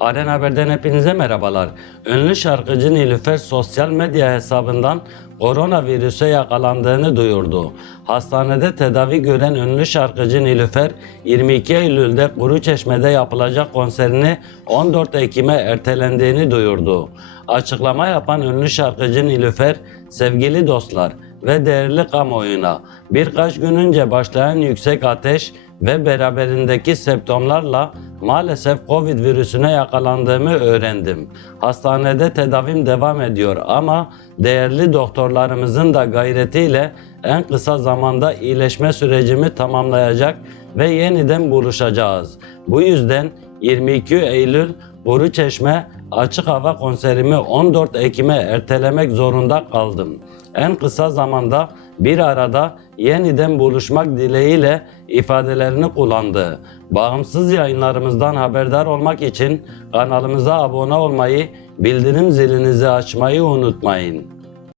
Aren Haber'den hepinize merhabalar. Ünlü şarkıcı Nilüfer sosyal medya hesabından koronavirüse yakalandığını duyurdu. Hastanede tedavi gören ünlü şarkıcı Nilüfer 22 Eylül'de Kuruçeşme'de yapılacak konserini 14 Ekim'e ertelendiğini duyurdu. Açıklama yapan ünlü şarkıcı Nilüfer, sevgili dostlar ve değerli kamuoyuna birkaç gün önce başlayan yüksek ateş ve beraberindeki semptomlarla maalesef Covid virüsüne yakalandığımı öğrendim. Hastanede tedavim devam ediyor ama değerli doktorlarımızın da gayretiyle en kısa zamanda iyileşme sürecimi tamamlayacak ve yeniden buluşacağız. Bu yüzden 22 Eylül Kuruçeşme açık hava konserimi 14 Ekim'e ertelemek zorunda kaldım. En kısa zamanda bir arada yeniden buluşmak dileğiyle ifadelerini kullandı. Bağımsız yayınlarımızdan haberdar olmak için kanalımıza abone olmayı, bildirim zilinizi açmayı unutmayın.